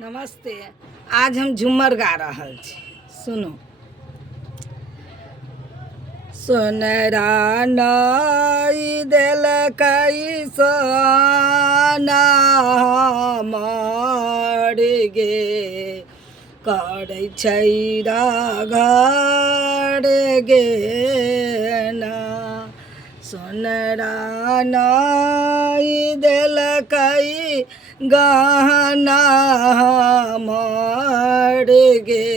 नमस्ते। आज हम झूमर गा रहल छी। सुनो। सोनरा नई देलकै सोना हमर गे, करै छै घर गे ना। सोनरा नई देलकै गहना हमर गे,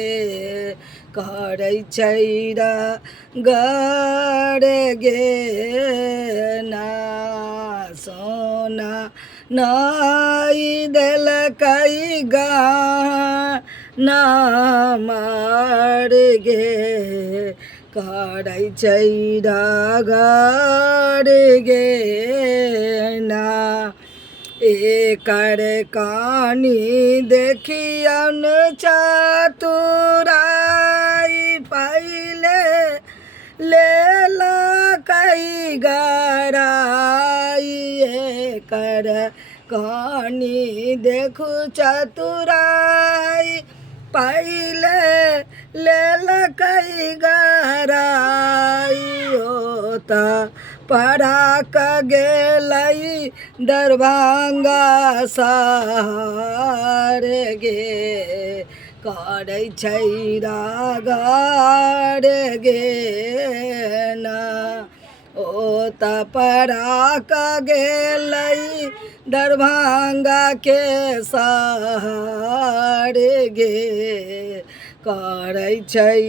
करै छै घर गे ना। सोना नई देलकै गहना हमर गे, करै छै घर गे ना। एकर कहानी देखियन चतुराई, पहिले लेलकै गराई। एकर कहानी देखू चतुराई, पहिले लेलकै गराई। होता पराक गेलै दरभंगा शहर गे, करै छै घर गे ना। ओ त पराक गेलै दरभंगा के शहर गे, करै छै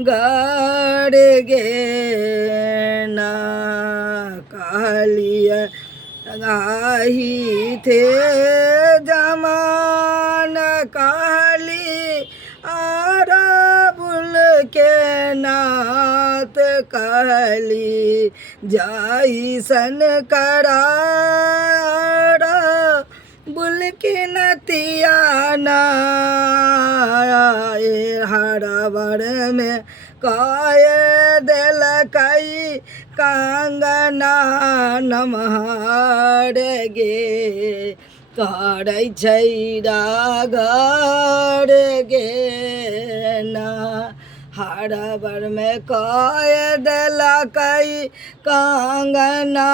घर गे ना। कहलिए गाही थे जमान, कहली अरबुल के नात, कहली जैसन करा बुल की नतिया ना। हरबर में कह देलकै कंगना नमहर गे, करै छै घर गे ना। हरबर में कह देलकै कंगना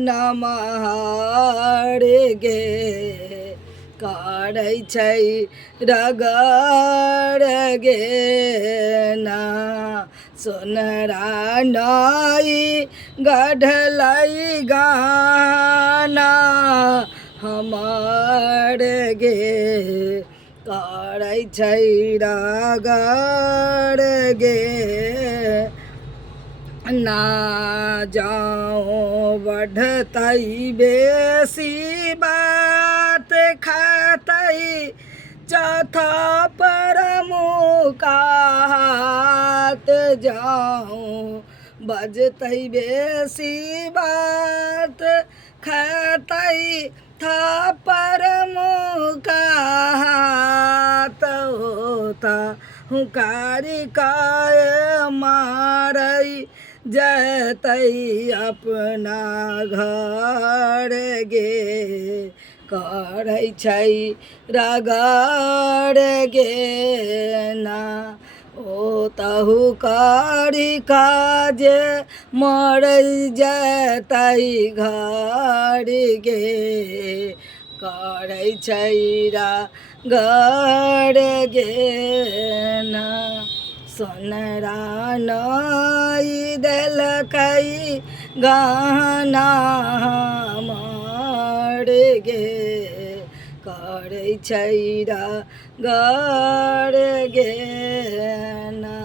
नमहर गे, करै छै घर गे ना। सोनरा नई गढ़लै गाना हमर गे, करै छै घर गे ना। जाओ बढ़तै बेसी बात, खतै चौथा पर मुका हाथ। जाओ बजतै बेसी बात, खतै थापर मुका हाथ। होता हुकारी काय मारै जतै अपना घर गे, करै छै घर गे ना। ओ तहु करी काजे मरै जतै घर गे, करै छै घर गे ना। सोनरा नई देलकै गहना हमर गे, करै छै घर गे ना।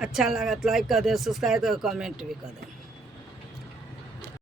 अच्छा लगा तो लाइक कर दे, सब्सक्राइब कर, कमेंट भी कर दे।